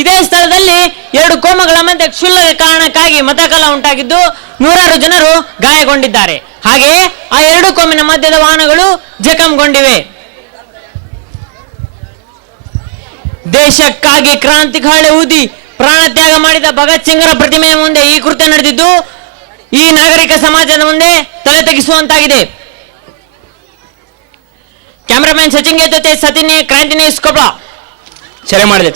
ಇದೇ ಸ್ಥಳದಲ್ಲಿ ಎರಡು ಕೋಮಗಳ ಮಧ್ಯೆ ಕ್ಷುಲ್ಲಕ ಕಾರಣಕ್ಕಾಗಿ ಮತಕಲ ಉಂಟಾಗಿದ್ದು ನೂರಾರು ಜನರು ಗಾಯಗೊಂಡಿದ್ದಾರೆ. ಹಾಗೆಯೇ ಆ ಎರಡು ಕೋಮಿನ ಮಧ್ಯದ ವಾಹನಗಳು ಜಖಂಗೊಂಡಿವೆ. ದೇಶಕ್ಕಾಗಿ ಕ್ರಾಂತಿ ಕಾಳೆ ಊದಿ ಪ್ರಾಣ ತ್ಯಾಗ ಮಾಡಿದ ಭಗತ್ ಸಿಂಗ್ರ ಪ್ರತಿಮೆಯ ಮುಂದೆ ಈ ಕೃತ್ಯ ನಡೆದಿದ್ದು ಈ ನಾಗರಿಕ ಸಮಾಜದ ಮುಂದೆ ತಲೆ ತಗ್ಗಿಸುವಂತಾಗಿದೆ. ಕ್ಯಾಮರಾಮನ್ ಸಚಿನ್ಗೆ ಜೊತೆ ಸತಿನೇ, ಕ್ರಾಂತಿ ನ್ಯೂಸ್ ಕೊಪ್ಪಳ. ಚೆನ್ನಾಗಿ ಮಾಡಿದೆ.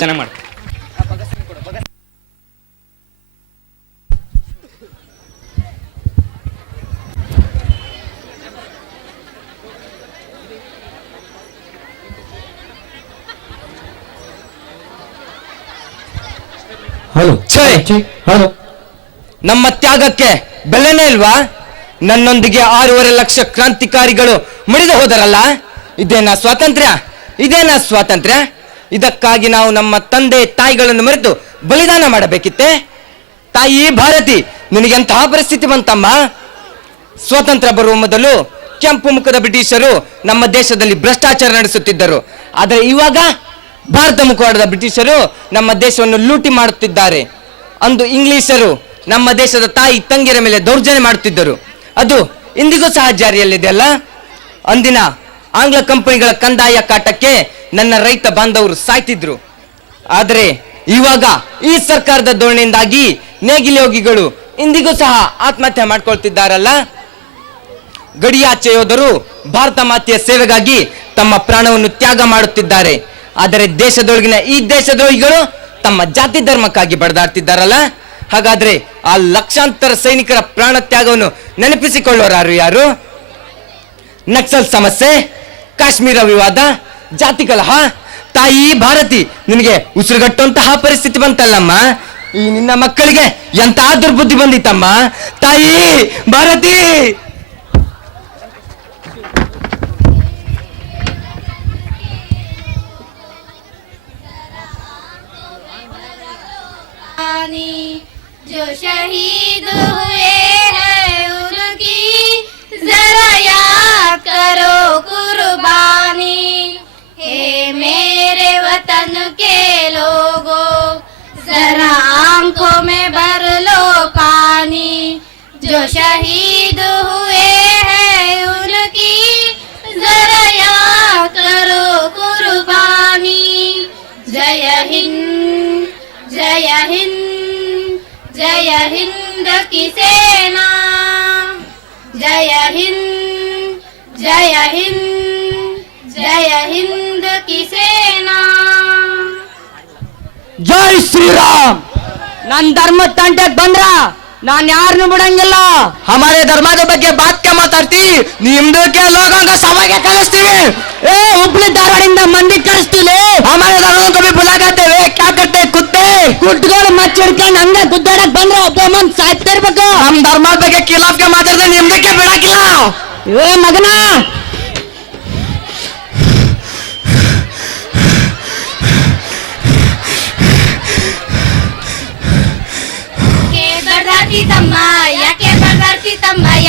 ಹಲೋ, ನಮ್ಮ ತ್ಯಾಗಕ್ಕೆ ಬೆಲೆನೇ ಇಲ್ವಾ? ನನ್ನೊಂದಿಗೆ 6.5 ಲಕ್ಷ ಕ್ರಾಂತಿಕಾರಿಗಳು ಮಡಿದು ಹೋದರಲ್ಲ, ಇದೇನಾ ಸ್ವಾತಂತ್ರ್ಯ? ಇದಕ್ಕಾಗಿ ನಾವು ನಮ್ಮ ತಂದೆ ತಾಯಿಗಳನ್ನು ಮರೆತು ಬಲಿದಾನ ಮಾಡಬೇಕಿತ್ತೆ? ತಾಯಿ ಭಾರತಿ, ನಿನಗೆಂತಹ ಪರಿಸ್ಥಿತಿ ಬಂತಮ್ಮ? ಸ್ವಾತಂತ್ರ್ಯ ಬರುವ ಮೊದಲು ಕೆಂಪು ಮುಖದ ಬ್ರಿಟಿಷರು ನಮ್ಮ ದೇಶದಲ್ಲಿ ಭ್ರಷ್ಟಾಚಾರ ನಡೆಸುತ್ತಿದ್ದರು. ಆದರೆ ಇವಾಗ ಭಾರತ ಮುಖವಾಡದ ಬ್ರಿಟಿಷರು ನಮ್ಮ ದೇಶವನ್ನು ಲೂಟಿ ಮಾಡುತ್ತಿದ್ದಾರೆ. ಅಂದು ಇಂಗ್ಲಿಷರು ನಮ್ಮ ದೇಶದ ತಾಯಿ ತಂಗಿಯರ ಮೇಲೆ ದೌರ್ಜನ್ಯ ಮಾಡುತ್ತಿದ್ದರು. ಅದು ಇಂದಿಗೂ ಸಹ ಜಾರಿಯಲ್ಲಿದೆ ಅಲ್ಲ. ಅಂದಿನ ಆಂಗ್ಲ ಕಂಪನಿಗಳ ಕಂದಾಯ ಕಾಟಕ್ಕೆ ನನ್ನ ರೈತ ಬಾಂಧವರು ಸಾಯ್ತಿದ್ರು. ಆದರೆ ಇವಾಗ ಈ ಸರ್ಕಾರದ ಧೋರಣೆಯಿಂದಾಗಿ ನೇಗಿಲೋಗಿಗಳು ಇಂದಿಗೂ ಸಹ ಆತ್ಮಹತ್ಯೆ ಮಾಡ್ಕೊಳ್ತಿದ್ದಾರಲ್ಲ. ಗಡಿಯಾಚೆ ಯೋಧರು ಭಾರತ ಮಾತೆಯ ಸೇವೆಗಾಗಿ ತಮ್ಮ ಪ್ರಾಣವನ್ನು ತ್ಯಾಗ ಮಾಡುತ್ತಿದ್ದಾರೆ. ಆದರೆ ದೇಶದೊಳಗಿನ ಈ ದೇಶದ್ರೋಹಿಗಳು ತಮ್ಮ ಜಾತಿ ಧರ್ಮಕ್ಕಾಗಿ ಬಡದಾಡ್ತಿದ್ದಾರಲ್ಲ. ಹಾಗಾದ್ರೆ ಆ ಲಕ್ಷಾಂತರ ಸೈನಿಕರ ಪ್ರಾಣ ತ್ಯಾಗವನ್ನು ನೆನಪಿಸಿಕೊಳ್ಳೋರು ಯಾರು? ನಕ್ಸಲ್ ಸಮಸ್ಯೆ, ಕಾಶ್ಮೀರ ವಿವಾದ, ಜಾತಿ ಕಲಹ. ತಾಯಿ ಭಾರತಿ, ನಿನಗೆ ಉಸಿರುಗಟ್ಟುವಂತಹ ಪರಿಸ್ಥಿತಿ ಬಂತಲ್ಲಮ್ಮ. ಈ ನಿನ್ನ ಮಕ್ಕಳಿಗೆ ಎಂತಹ ದುರ್ಬುದ್ಧಿ ಬಂದಿತ್ತಮ್ಮ. ತಾಯಿ ಭಾರತಿ, जो शहीद हुए हैं उनकी जरा याद करो कुर्बानी. हे मेरे वतन के लोगों, जरा आंखों में भर लो पानी. जो शहीद हुए हैं उनकी जरा याद करो कुर्बानी. जय हिंद, जय हिंद, जय हिंद की सेना. जय हिंद, जय हिंद, जय हिंद की सेना. ಜೈ ಶ್ರೀರಾಮ್. ನನ್ ಧರ್ಮ ತಂಟೆಗೆ ಬಂದ್ರ ನಾನ್ ಯಾರನ್ನು ಬಿಡಂಗಿಲ್ಲ. ಹಮಾರೆ ಧರ್ಮದ ಬಗ್ಗೆ ಬಾತ್ಕೆ ಮಾತಾಡ್ತಿ, ನಿಮ್ದಕ್ಕೆ ಲೋಗಂಗ ಸಭೆಗೆ ಕಳಿಸ್ತೀವಿ. ಏ ಹುಬ್ಳಿ ಧಾರವಾಡಿಂದ ಮಂದಿ ಕಳಿಸ್ತೀವಿ. ಹಮಾರೆ ಧರ್ಮ ಕभी ಬುಲಾಗತ್ತೇವೆ. ಕ್ಯಾ ಕಟ್ಟೆ ಕುತ್ತೆ ಕುಟ್ಗಳು ಮಚ್ಚಿಡ್ಕೊಂಡು ಹಂಗೆ ಗುದ್ದಾಡಕ್ ಬಂದ್ರೆ ಒಬ್ಬ ಮಂದಿ ಸಾಯ್ತಾ ಇರ್ಬೇಕು. ನಮ್ ಧರ್ಮದ ಬಗ್ಗೆ ಕಿಲಾಫ್ಗೆ ಮಾತಾಡಿದ್ರೆ ನಿಮ್ದಕ್ಕೆ ಬಿಡಾಕಿಲ್ಲ. ಏ ಮಗನ,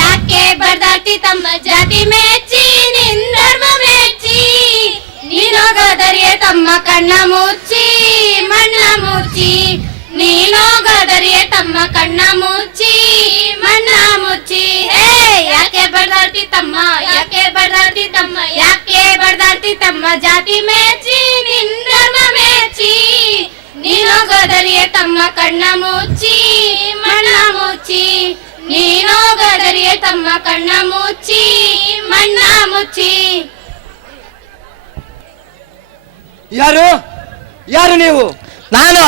ಯಾಕೆ ಬರ್ದಾಡ್ತಿ ತಮ್ಮ ಜಾತಿ ಮೆಚ್ಚಿ ನಿನ್ ಧರ್ಮ ಮೆಚ್ಚಿ. ನೀನೋಗದರಿಯೇ ತಮ್ಮ ಕಣ್ಣ ಮುಚ್ಚಿ ಮಣ್ಣ ಮುಚ್ಚಿ. ನೀನೋಗದರಿಯೇ ತಮ್ಮ ಕಣ್ಣ ಮುಚ್ಚಿ ಮಣ್ಣ ಮುಚ್ಚಿ. ಹೇ ಯಾಕೆ ಬರ್ದಾಡ್ತಿ ತಮ್ಮ, ಯಾಕೆ ಬರ್ದಾಡ್ತಿ ತಮ್ಮ, ಯಾಕೆ ಬರ್ದಾಡ್ತಿ ತಮ್ಮ ಜಾತಿ ಮೆಚ್ಚಿ ನಿನ್ ಧರ್ಮ ಮೆಚ್ಚಿ. ನೀನೋಗದರಿಯೇ ತಮ್ಮ ಕಣ್ಣ ಮುಚ್ಚಿ ಮಣ್ಣ ಮುಚ್ಚಿ. ನೀನೋಗದರಿಯೇ ತಮ್ಮ ಕಣ್ಣ ಮುಚ್ಚಿ ಮಣ್ಣ ಮುಚ್ಚಿ. ಯಾರು ನೀವು? ನಾನು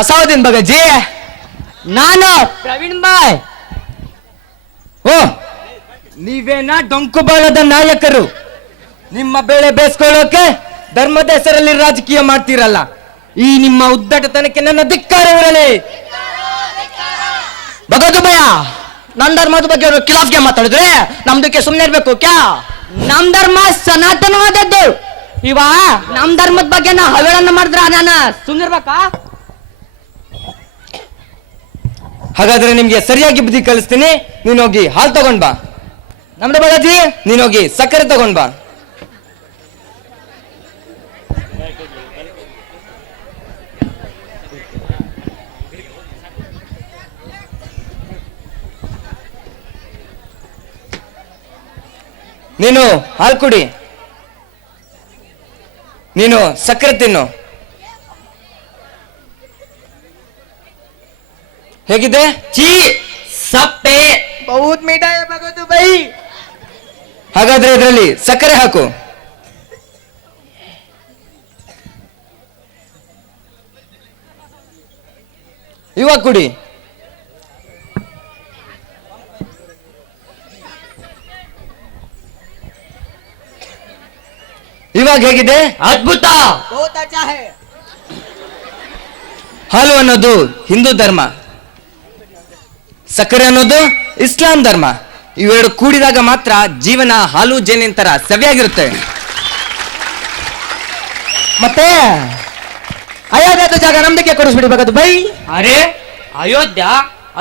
ಅಸಾವುದ್ದೀನ್ ಬಗಜ್ಜಿ. ನಾನು ಪ್ರವೀಣ್ ಬಾಯ್. ಓ, ನೀವೇನಾ ಡೊಂಕು ಬಾಳದ ನಾಯಕರು? ನಿಮ್ಮ ಬೇಳೆ ಬೇಯಿಸ್ಕೊಳ್ಳೋಕೆ ಧರ್ಮದ ಹೆಸರಲ್ಲಿ ರಾಜಕೀಯ ಮಾಡ್ತೀರಲ್ಲ. ಈ ನಿಮ್ಮ ಉದ್ದಟತನಕ್ಕೆ ನನ್ನ ಧಿಕ್ಕಾರವಿರಲಿ. ಭಗದು ಭಯ, ನಮ್ ಧರ್ಮದ ಬಗ್ಗೆ ಖಿಲಾಫ್ಗೆ ಮಾತಾಡಿದ್ರೆ ನಮ್ದಕ್ಕೆ ಸುಮ್ಮನೆ ಇರ್ಬೇಕು ಕ್ಯಾ? ನಮ್ ಧರ್ಮ ಸನಾತನವಾದದ್ದು. ಇವ ನಮ್ ಧರ್ಮದ ಬಗ್ಗೆ ನಾ ಹವೇಳನ್ನ ಮಾಡಿದ್ರ ನಾನು ಸುಮ್ಮನಿರ್ಬೇಕಾ? ಹಾಗಾದ್ರೆ ನಿಮ್ಗೆ ಸರಿಯಾಗಿ ಬುದ್ಧಿ ಕಲಿಸ್ತೀನಿ. ನೀನೋಗಿ ಹಾಲು ತಗೊಂಡ್ ಬಾ. ನಮ್ದು ಬಾಲಾಜಿ, ನೀನೋಗಿ ಸಕ್ಕರೆ ತಗೊಂಡ್ ಬಾ. ನೀನು ಹಾಲು ಕುಡಿ, ನೀನು ಸಕ್ಕರೆ ತಿನ್ನು. ಹೇಗಿದೆ? ಚೀ, ಸಪ್ಪೆ. ಬಹುತ್ ಮೀಠಾ ಹೈ ಭಗತು ಬೈ. ಹಾಗಾದ್ರೆ ಇದರಲ್ಲಿ ಸಕ್ಕರೆ ಹಾಕು. ಇವಾಗ ಕುಡಿ. ಇವಾಗ ಹೇಗಿದೆ? ಅದ್ಭುತ. ಬಹುತ್ ಅಚ್ಚಾ ಹೈ. ಹಾಲು ಅನ್ನೋದು ಹಿಂದೂ ಧರ್ಮ, ಸಕ್ಕರೆ ಅನ್ನೋದು ಇಸ್ಲಾಂ ಧರ್ಮ. ಇವೆರಡು ಕೂಡಿದಾಗ ಮಾತ್ರ ಜೀವನ ಹಾಲು ಜೇನಿನ ತರ ಸವಿಯಾಗಿರುತ್ತೆ. ಮತ್ತೆ ಅಯೋಧ್ಯದ ಜಾಗ ನಮ್ದಕ್ಕೆ ಕೊಡಿಸ್ಬಿಡಿ ಭಗತ್ ಬೈ. ಅರೆ, ಅಯೋಧ್ಯ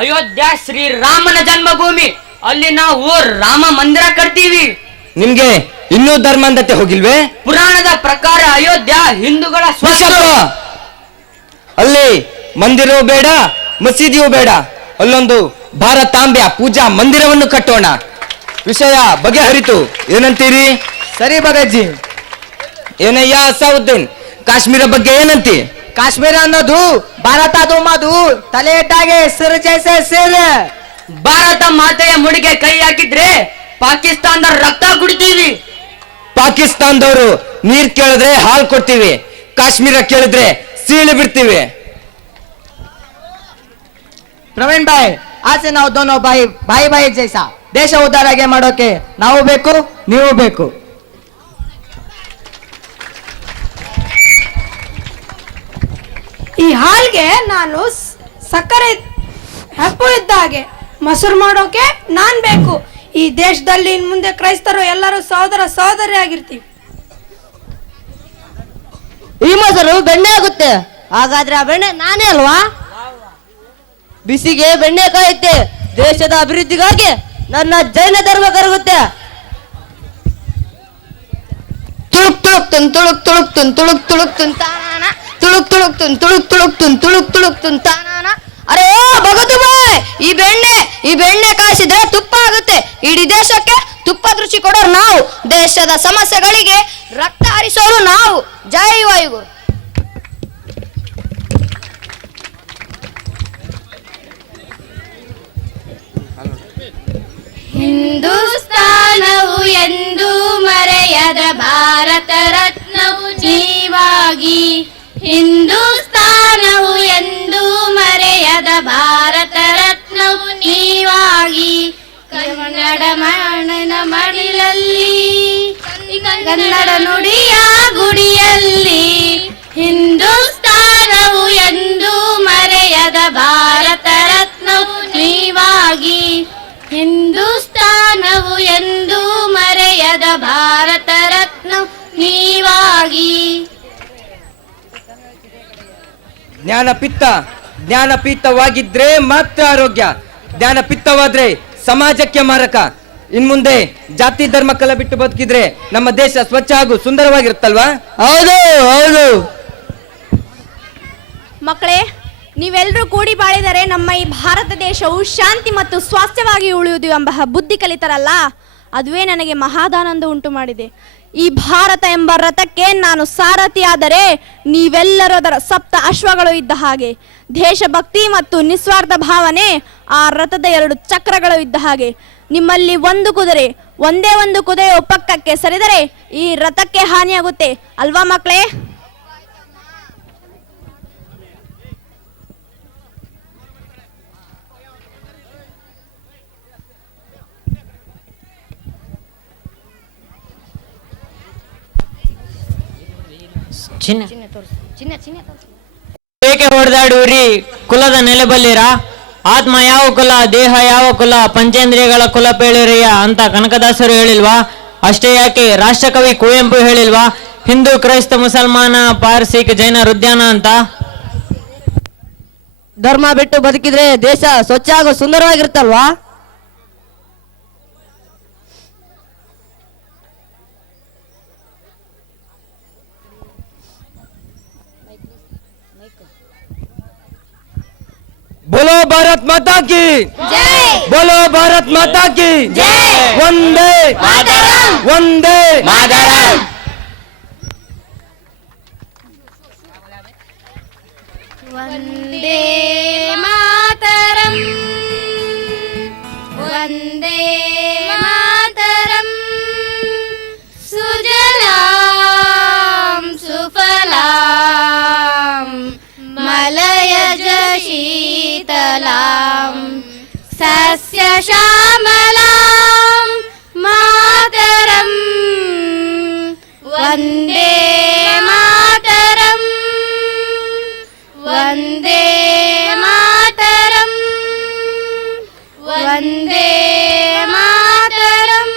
ಅಯೋಧ್ಯ ಶ್ರೀರಾಮನ ಜನ್ಮಭೂಮಿ. ಅಲ್ಲಿ ನಾವು ರಾಮ ಮಂದಿರ ಕಟ್ತೀವಿ. ನಿಮ್ಗೆ ಇನ್ನೂ ಧರ್ಮಾಂಧತೆ ಹೋಗಿಲ್ವೇ? ಪುರಾಣದ ಪ್ರಕಾರ ಅಯೋಧ್ಯ ಹಿಂದೂಗಳ ನಿಶ್ಶಬ್ದ. ಅಲ್ಲಿ ಮಂದಿರವೂ ಬೇಡ, ಮಸೀದಿಯೂ ಬೇಡ. ಅಲ್ಲೊಂದು ಭಾರತಾಂಬೆಯ ಪೂಜಾ ಮಂದಿರವನ್ನು ಕಟ್ಟೋಣ. ವಿಷಯ ಬಗೆಹರಿತು, ಏನಂತೀರಿ? ಸರಿ ಭಗತ್ ಜಿ. ಏನಯ್ಯ ಅಸಾವುದ್ದೀನ್, ಕಾಶ್ಮೀರ ಬಗ್ಗೆ ಏನಂತಿ? ಕಾಶ್ಮೀರ ಅನ್ನೋದು ಭಾರತ ದುಮ್ಮದು ತಲೆ ಇಟ್ಟಾಗೆ ಸಿರ್ ಜೈಸೆ ಸಿರ್. ಭಾರತ ಮಾತೆಯ ಮುಡಿಗೆ ಕೈ ಹಾಕಿದ್ರೆ ಪಾಕಿಸ್ತಾನದ ರಕ್ತ ಕುಡಿತೀವಿ. ಪಾಕಿಸ್ತಾನದವರು ನೀರ್ ಕೇಳಿದ್ರೆ ಹಾಲು ಕೊಡ್ತೀವಿ, ಕಾಶ್ಮೀರ ಕೇಳಿದ್ರೆ ಸೀಳಿ ಬಿಡ್ತೀವಿ. ಪ್ರವೀಣ್ ಭಾಯ್, ಆಸೆ ನಾವು ದೋನೋ ಬಾಯಿ ಬಾಯಿ ಬಾಯಿ ಜೈಸ. ದೇಶ ಉದ್ಧಾರಾಗೆ ಮಾಡೋಕೆ ನಾವು ಬೇಕು, ನೀವು ಬೇಕು. ಈ ಹಾಲ್ಗೆ ನಾನು ಸಕ್ಕರೆ ಹೆಪ್ಪು ಇದ್ದ ಹಾಗೆ, ಮೊಸರು ಮಾಡೋಕೆ ನಾನ್ ಬೇಕು. ಈ ದೇಶದಲ್ಲಿ ಇನ್ ಮುಂದೆ ಕ್ರೈಸ್ತರು ಎಲ್ಲರೂ ಸಹೋದರ ಸಹೋದರಿಯಾಗಿರ್ತೀವಿ. ಈ ಮೊಸರು ಬೆಣ್ಣೆ ಆಗುತ್ತೆ. ಹಾಗಾದ್ರೆ ಆ ಬೆಣ್ಣೆ ನಾನೇ ಅಲ್ವಾ? ಬಿಸಿಗೆ ಬೆಣ್ಣೆ ಕಾಯುತ್ತೆ. ದೇಶದ ಅಭಿವೃದ್ಧಿಗಾಗಿ ನನ್ನ ಜೈನ ಧರ್ಮ ಕರಗುತ್ತೆ. ತುಳುಕ್ ತುಳುಕ್ ತುನ್ ತುಳುಕ್ ತುಳುಕ್ ತುನ್ ತುಳುಕ್ ತುಳುಕ್ ತುನ್ ತಾನಾನ, ತುಳುಕ್ ತುಳುಕ್ ತುನ್ ತುಳುಕ್ ತುಳುಕ್ ತುನ್ ತುಳುಕ್ ತುಳುಕ್ ತುನ್ ತಾನಾನ. ಅರೆ ಓ ಭಗತು ಬಾಯ್, ಈ ಬೆಣ್ಣೆ ಕಾಯಿಸಿದ್ರೆ ತುಪ್ಪ ಆಗುತ್ತೆ. ಇಡೀ ದೇಶಕ್ಕೆ ತುಪ್ಪದ ರುಚಿ ಕೊಡೋರು ನಾವು. ದೇಶದ ಸಮಸ್ಯೆಗಳಿಗೆ ರಕ್ತ ಹರಿಸೋರು ನಾವು. ಜೈ ವಾಯುಗುರು. ಹಿಂದೂಸ್ತಾನವು ಎಂದೂ ಮರೆಯದ ಭಾರತ ರತ್ನವು ನೀವಾಗಿ. ಹಿಂದೂಸ್ತಾನವು ಎಂದೂ ಮರೆಯದ ಭಾರತ ರತ್ನವು ನೀವಾಗಿ. ಕನ್ನಡ ಮಣ್ಣಿನ ಮಡಿಲಲ್ಲಿ, ಕನ್ನಡ ನುಡಿಯ ಗುಡಿಯಲ್ಲಿ. ಹಿಂದೂಸ್ತಾನವು ಎಂದೂ ಮರೆಯದ ಭಾರತ ರತ್ನವು ನೀವಾಗಿ. ಹಿಂದೂಸ್ತಾನವು ಎಂದೂ ಮರೆಯದ ಭಾರತ ರತ್ನ ನೀವಾಗಿ. ಜ್ಞಾನಪಿತ್ತವಾಗಿದ್ರೆ ಮಾತ್ರ ಆರೋಗ್ಯ, ಜ್ಞಾನಪಿತ್ತವಾದ್ರೆ ಸಮಾಜಕ್ಕೆ ಮಾರಕ. ಇನ್ಮುಂದೆ ಜಾತಿ ಧರ್ಮ ಕಲ ಬಿಟ್ಟು ಬದುಕಿದ್ರೆ ನಮ್ಮ ದೇಶ ಸ್ವಚ್ಛ ಹಾಗೂ ಸುಂದರವಾಗಿರುತ್ತಲ್ವಾ? ಹೌದು ಹೌದು. ಮಕ್ಕಳೇ, ನೀವೆಲ್ಲರೂ ಕೂಡಿ ಬಾಳಿದರೆ ನಮ್ಮ ಈ ಭಾರತ ದೇಶವು ಶಾಂತಿ ಮತ್ತು ಸ್ವಾಸ್ಥ್ಯವಾಗಿ ಉಳಿಯುವುದು ಎಂಬ ಬುದ್ಧಿ ಕಲಿತರಲ್ಲ, ಅದುವೇ ನನಗೆ ಮಹಾದಾನಂದ ಉಂಟು ಮಾಡಿದೆ. ಈ ಭಾರತ ಎಂಬ ರಥಕ್ಕೆ ನಾನು ಸಾರಥಿಯಾದರೆ ನೀವೆಲ್ಲರೂ ಅದರ ಸಪ್ತ ಅಶ್ವಗಳು ಇದ್ದ ಹಾಗೆ. ದೇಶಭಕ್ತಿ ಮತ್ತು ನಿಸ್ವಾರ್ಥ ಭಾವನೆ ಆ ರಥದ 2 ಚಕ್ರಗಳು ಇದ್ದ ಹಾಗೆ. ನಿಮ್ಮಲ್ಲಿ ಒಂದೇ ಒಂದು ಕುದುರೆ ಪಕ್ಕಕ್ಕೆ ಸರಿದರೆ ಈ ರಥಕ್ಕೆ ಹಾನಿಯಾಗುತ್ತೆ ಅಲ್ವಾ ಮಕ್ಕಳೇ? ಚಿನ್ನ ಚಿನ್ನ ಚಿನ್ನ ತೋರ್ಸು. ಏಕೆ ಹೊಡೆದಾಡುವಿರಿ ಕುಲದ ನೆಲೆಬಲ್ಲಿರ? ಆತ್ಮ ಯಾವ ಕುಲ, ದೇಹ ಯಾವ ಕುಲ, ಪಂಚೇಂದ್ರಿಯಗಳ ಕುಲ ಪೇಳಿರಿಯ ಅಂತ ಕನಕದಾಸರು ಹೇಳಿಲ್ವಾ? ಅಷ್ಟೇ ಯಾಕೆ ರಾಷ್ಟ್ರಕವಿ ಕುವೆಂಪು ಹೇಳಿಲ್ವಾ? ಹಿಂದೂ, ಕ್ರೈಸ್ತ, ಮುಸಲ್ಮಾನ, ಪಾರ್ಸಿಕ್, ಜೈನ, ರುದ್ಯಾನ ಅಂತ. ಧರ್ಮ ಬಿಟ್ಟು ಬದುಕಿದ್ರೆ ದೇಶ ಸ್ವಚ್ಛ ಹಾಗೂ ಸುಂದರವಾಗಿರುತ್ತಲ್ವಾ? ಬೋಲೋ बोलो भारत माता की जय बोलो भारत माता की जय वंदे मातरम वंदे मातरम वंदे मातरम वंदे मातरम सुजलाम सुफलाम मलयज शीतलाम सस्य श्यामलाम मातरम वंदे मातरम वंदे मातरम वंदे मातरम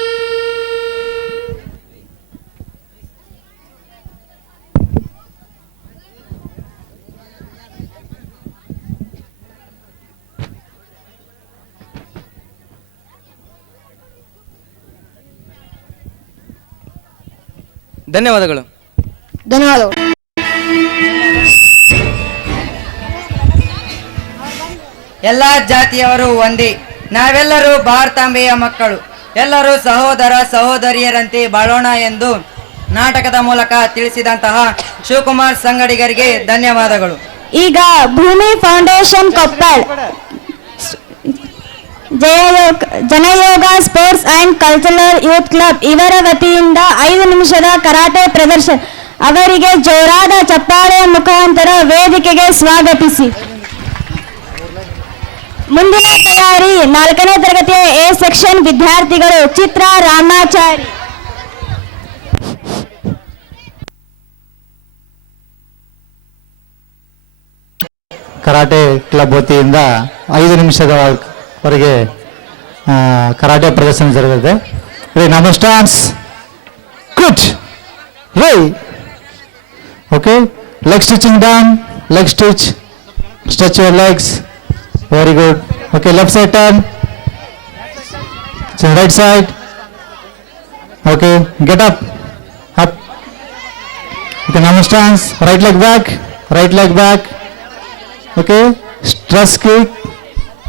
ಧನ್ಯವಾದಗಳು. ಧನ್ಯವಾದಗಳು. ಎಲ್ಲ ಜಾತಿಯವರು ಒಂದೇ, ನಾವೆಲ್ಲರೂ ಭಾರತಾಂಬೆಯ ಮಕ್ಕಳು, ಎಲ್ಲರೂ ಸಹೋದರ ಸಹೋದರಿಯರಂತೆ ಬಾಳೋಣ ಎಂದು ನಾಟಕದ ಮೂಲಕ ತಿಳಿಸಿದಂತಹ ಶಿವಕುಮಾರ್ ಸಂಗಡಿಗರಿಗೆ ಧನ್ಯವಾದಗಳು. ಈಗ Bhoomi foundation Koppal Janayoga sports and cultural youth club ಇವರ ವತಿಯಿಂದ 5 ನಿಮಿಷದ ಕರಾಟೆ ಪ್ರದರ್ಶನ. ಅವರಿಗೆ ಜೋರಾದ ಚಪ್ಪಾಳೆಯ ಮುಖಾಂತರ ವೇದಿಕೆಗೆ ಸ್ವಾಗತಿಸಿ. ಮುಂದಿನ ತಯಾರಿ 4ನೇ ತರಗತಿಯ ಎ ಸೆಕ್ಷನ್ ವಿದ್ಯಾರ್ಥಿಗಳು ಚಿತ್ರ ರಾಮಾಚಾರಿ. ಕರಾಟೆ ಕ್ಲಬ್ ವತಿಯಿಂದ 5 ನಿಮಿಷದವರೆಗೆ ಕರಾಟೆ ಪ್ರದರ್ಶನ ಜರುಗುತ್ತೆ. ನಮಸ್ಟಾನ್ಸ್ good right okay leg stitching down leg stretch your legs very good okay left side turn right side okay get up okay ನಮಸ್ಟಾನ್ಸ್ right leg back okay stress kick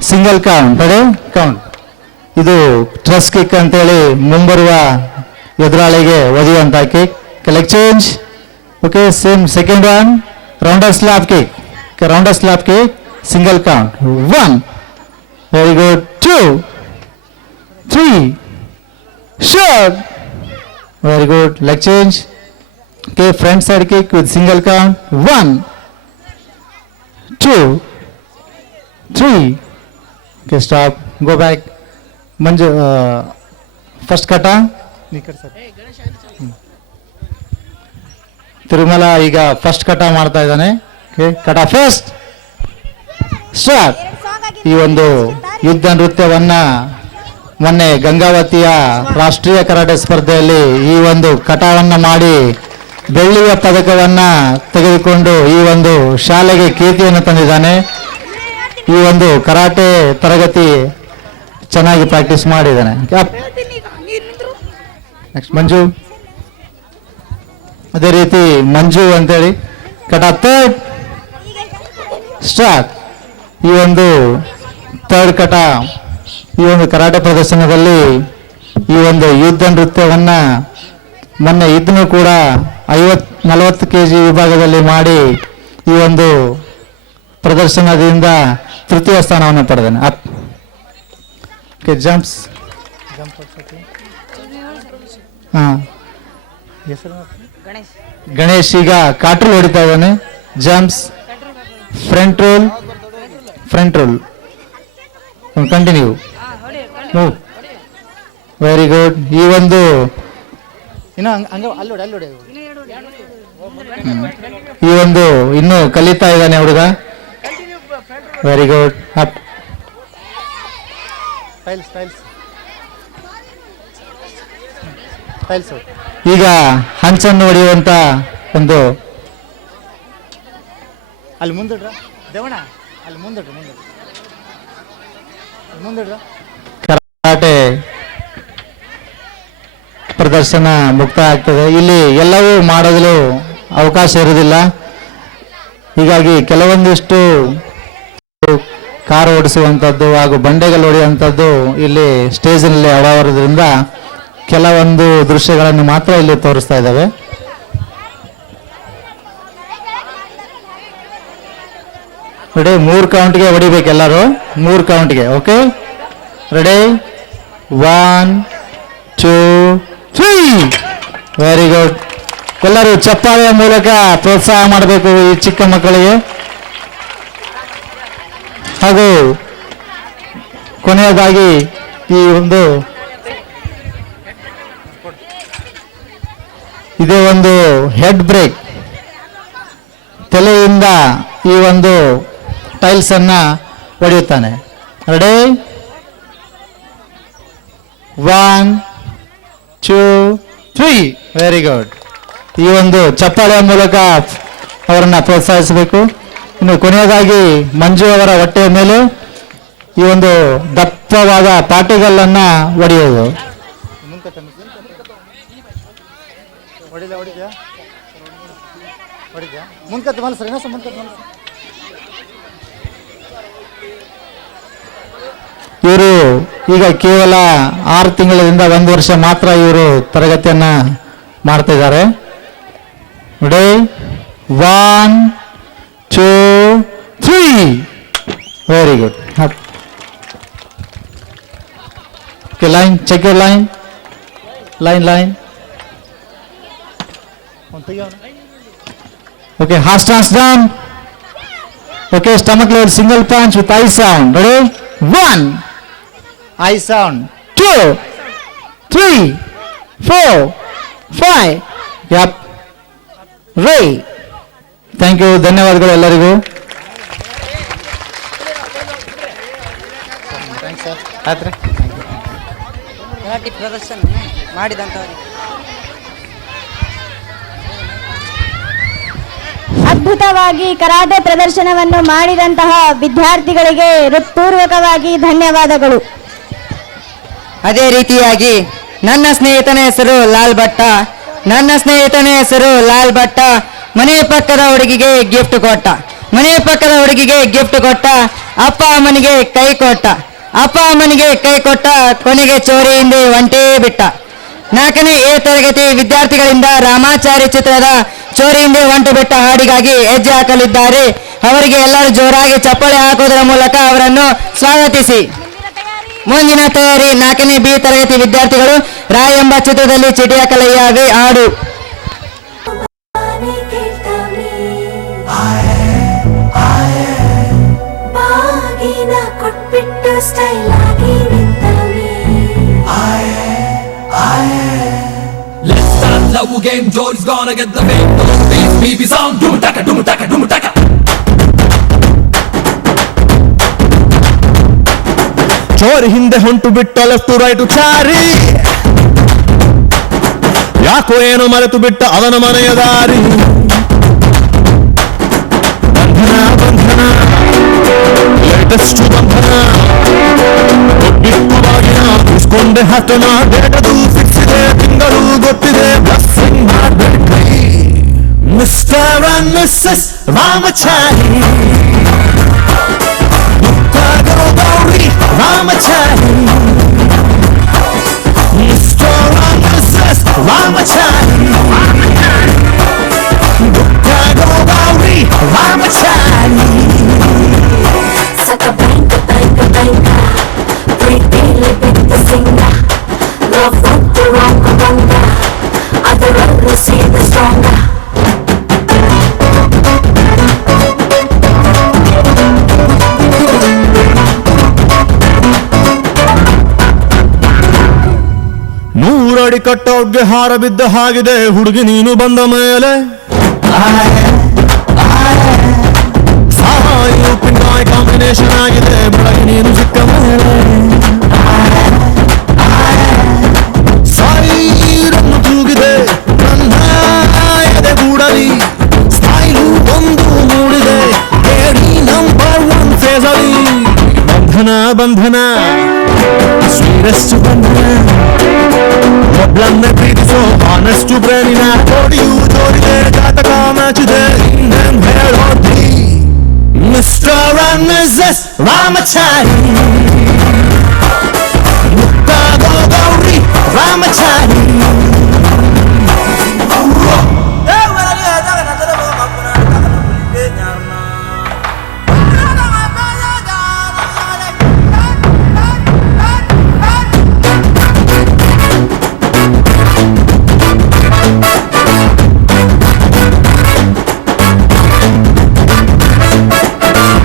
single count ಇದು thrust kick ಅಂತೇಳಿ ಮುಂಬರುವ ಎದುರಾಳಿಗೆ ಒದೆಯುವಂಥ kick. Leg change okay same second one rounder slap kick single count 1 very good 2 3 shirt very good leg change okay front side kick with single count 1 2 3 okay stop go back manju first kata Tirumala ಈಗ first ಕಟ ಮಾಡ್ತಾ ಇದ್ದಾನೆ. ಕಟ first start. ಈ ಒಂದು ಯುದ್ಧ ನೃತ್ಯವನ್ನ ಮೊನ್ನೆ ಗಂಗಾವತಿಯ ರಾಷ್ಟ್ರೀಯ ಕರಾಟೆ ಸ್ಪರ್ಧೆಯಲ್ಲಿ ಈ ಒಂದು ಕಟವನ್ನ ಮಾಡಿ ಬೆಳ್ಳಿಯ ಪದಕವನ್ನ ತೆಗೆದುಕೊಂಡು ಈ ಒಂದು ಶಾಲೆಗೆ ಕೀರ್ತಿಯನ್ನು ತಂದಿದ್ದಾನೆ. ಈ ಒಂದು ಕರಾಟೆ ತರಗತಿ ಚೆನ್ನಾಗಿ ಪ್ರಾಕ್ಟೀಸ್ ಮಾಡಿದ್ದಾನೆ. ನೆಕ್ಸ್ಟ್ ಮಂಜು, ಅದೇ ರೀತಿ ಮಂಜು ಅಂತೇಳಿ ಕಟ ಥರ್ಡ್ ಸ್ಟಾರ್ಟ್. ಈ ಒಂದು ಥರ್ಡ್ ಕಟ ಈ ಒಂದು ಕರಾಟೆ ಪ್ರದರ್ಶನದಲ್ಲಿ ಈ ಒಂದು ಯುದ್ಧ ನೃತ್ಯವನ್ನ ಮೊನ್ನೆ ಇದನ್ನು ಕೂಡ 40 kg ವಿಭಾಗದಲ್ಲಿ ಮಾಡಿ ಈ ಒಂದು ಪ್ರದರ್ಶನದಿಂದ ತೃತೀಯ ಸ್ಥಾನವನ್ನು ಪಡೆದಾನೆ. ಜಂಪ್ಸ್ ಗಣೇಶ್ ಈಗ ಕಾಟ್ರೋಲ್ ಹೊಡಿತಾ ಇದ್ದಾನೆ. Jumps front roll continue very good. ಈ ಒಂದು ಈ ಒಂದು ಇನ್ನು ಕಲಿತಾ ಇದ್ದಾನೆ ಹುಡುಗ. Very good. ಅಪ್ ಈಗ ಹಂಚನ್ನು ಹೊಡೆಯುವಂತ ಒಂದು ಅಲ್ಲಿ ಮುಂದಿಡ್ರ ದೇವಣ ಅಲ್ಲಿ ಮುಂದಿಡ್ರ ಕರಾಟೆ ಪ್ರದರ್ಶನ ಮುಕ್ತಾಯ ಆಗ್ತದೆ. ಇಲ್ಲಿ ಎಲ್ಲವೂ ಮಾಡಲು ಅವಕಾಶ ಇರುವುದಿಲ್ಲ. ಹೀಗಾಗಿ ಕೆಲವೊಂದಿಷ್ಟು ಕಾರು ಓಡಿಸುವಂಥದ್ದು ಹಾಗೂ ಬಂಡೆಗಳು ಹೊಡೆಯುವಂಥದ್ದು ಇಲ್ಲಿ ಸ್ಟೇಜ್ನಲ್ಲಿ ಅಳವರೋದ್ರಿಂದ ಕೆಲವೊಂದು ದೃಶ್ಯಗಳನ್ನು ಮಾತ್ರ ಇಲ್ಲಿ ತೋರಿಸ್ತಾ ಇದ್ದಾವೆ. ರೆಡಿ, 3 ಕೌಂಟ್ಗೆ ಹೊಡಿಬೇಕು ಎಲ್ಲರೂ, 3 ಕೌಂಟ್ಗೆ. Okay, ready, 1 2 3. Very good. ಎಲ್ಲರೂ ಚಪ್ಪಾಳೆಯ ಮೂಲಕ ಪ್ರೋತ್ಸಾಹ ಮಾಡಬೇಕು ಈ ಚಿಕ್ಕ ಮಕ್ಕಳಿಗೆ. ಹಾಗೂ ಕೊನೆಯದಾಗಿ ಈ ಒಂದು ಇದೇ ಒಂದು ಹೆಡ್ ಬ್ರೇಕ್, ತಲೆಯಿಂದ ಈ ಒಂದು ಟೈಲ್ಸ್ ಅನ್ನ ಹೊಡೆಯುತ್ತಾನೆ. ರೆಡಿ, 1 2 3. Very good. ಈ ಒಂದು ಚಪ್ಪಾಳೆಯ ಮೂಲಕ ಅವರನ್ನ ಪ್ರೋತ್ಸಾಹಿಸಬೇಕು. ಇನ್ನು ಕೊನೆಯದಾಗಿ ಮಂಜು ಅವರ ಹೊಟ್ಟೆಯ ಮೇಲೆ ಈ ಒಂದು ದಪ್ಪವಾದ ಪಾಟಿಗಲ್ಲನ್ನ ಹೊಡೆಯುವುದು. ಇವರು ಈಗ ಕೇವಲ 6 ತಿಂಗಳಿಂದ 1 ವರ್ಷ ಮಾತ್ರ ಇವರು ತರಗತಿಯನ್ನ ಮಾಡ್ತಾ ಇದ್ದಾರೆ. Ready, 1 2 3. Very good. Okay, line check your line. Okay, half stance down. Okay, stomach level single punch with eye sound. Ready? 1. Eye sound. 2, 3, 4, 5. Yep. Ready. Thank you. ಧನ್ಯವಾದಗಳು ಎಲ್ಲರಿಗೂ. ಪ್ರದರ್ಶನ ಮಾಡಿದಂತವರಿಗೆ ಅದ್ಭುತವಾಗಿ ಕರಾಟೆ ಪ್ರದರ್ಶನವನ್ನು ಮಾಡಿದಂತಹ ವಿದ್ಯಾರ್ಥಿಗಳಿಗೆ ಹೃತ್ಪೂರ್ವಕವಾಗಿ ಧನ್ಯವಾದಗಳು. ಅದೇ ರೀತಿಯಾಗಿ ನನ್ನ ಸ್ನೇಹಿತನ ಹೆಸರು ಲಾಲ್ ಭಟ್ಟ. ಮನೆ ಪಕ್ಕದ ಹುಡುಗಿಗೆ ಗಿಫ್ಟ್ ಕೊಟ್ಟ. ಅಪ್ಪ ಅಮ್ಮನಿಗೆ ಕೈ ಕೊಟ್ಟ. ಕೊನೆಗೆ ಚೋರಿ ಹಿಂದೆ ಒಂಟೇ ಬಿಟ್ಟ. 4ನೇ ಎ ತರಗತಿ ವಿದ್ಯಾರ್ಥಿಗಳಿಂದ ರಾಮಾಚಾರಿ ಚಿತ್ರದ ಚೋರಿ ಹಿಂದೆ ಒಂಟು ಬಿಟ್ಟ ಹಾಡಿಗಾಗಿ ಹೆಜ್ಜೆ ಹಾಕಲಿದ್ದಾರೆ. ಅವರಿಗೆ ಎಲ್ಲರೂ ಜೋರಾಗಿ ಚಪ್ಪಾಳೆ ಹಾಕುವುದರ ಮೂಲಕ ಅವರನ್ನು ಸ್ವಾಗತಿಸಿ. ಮುಂದಿನ ತಯಾರಿ 4ನೇ ಬಿ ತರಗತಿ ವಿದ್ಯಾರ್ಥಿಗಳು ರಾಯ್ ಎಂಬ ಚಿತ್ರದಲ್ಲಿ ಚಿಟಿಯ ಕಲೆಯಾಗಿ ಹಾಡು. Let's start love game. Jory's gonna get the fame. Bass, baby sound. Doom taka, doom taka, doom taka. ಚೋರಿ ಹಿಂದೆ ಹೊಂಟು ಬಿಟ್ಟ ಲೆಫ್ಟ್ ರೈಟ್ ಚಾರಿ, ಯಾಕೋ ಏನು ಮರೆತು ಬಿಟ್ಟ ಅವನ ಮನೆಯ ದಾರಿ. ಬಂಧನ ಲೇಟೆಸ್ಟ್ ಬಂಧನ, ಬಿಟ್ಟು ಬಾಗಿನ ಇಸ್ಕೊಂಡೆ ಹತ್ತನ. ಡೇಟದು ಫಿಕ್ಸ್ ಇದೆ, ತಿಂಗಳು ಗೊತ್ತಿದೆ, ಬ್ಲಸ್ಸಿಂಗ್ ಮಾಡ್ಬೇಡ್ರಿ. Mister and missus Ramachari, Gauri Ramachari. Mister and missus Ramachari, Gauri Ramachari. Pretty the singer, love what the wrong wonder, other will see the stronger. ನೂರಡಿ ಕಟ್ಟೋಗ್ಗೆ ಹಾರ ಬಿದ್ದ ಹಾಗಿದೆ ಹುಡುಗಿ ನೀನು ಬಂದ ಮೇಲೆ. ಸಾಯು ಪಿಂಗಾಯ್ ಕಾಂಬಿನೇಷನ್ ಆಗಿದೆ ಬೆಳಗ್ಗೆ ನೀನು ಸಿಕ್ಕ ಮೇಲೆ. ಸಾಯಿರನ್ನು ತೂಗಿದೆ ನನ್ನ ಎದೆಗೂಡಲಿ, ಸ್ಟೈಲು ಒಂದು ಮೂಡಿದೆ ಹೇಳಿ ನಂಬರ್ 1 ಫೇಸಲಿ. ಬಂಧನ ಸ್ವೀರೆಸ್ಟ್ ಬಂಧನ, ಒಬ್ಳನ್ನೇ ಪ್ರೀತಿಸೋ ಆನೆಸ್ಟು ಬ್ರೇನಿನ. ಕೋಡಿಯು ಜೋರಿದೆ, ಜಾತಕ ಮ್ಯಾಚಿದೆ, ಇನ್ನೇನ್ ಹೇಳೋದಿ. Mister and Mrs. Ramachari. Muttago Gauri Ramachari.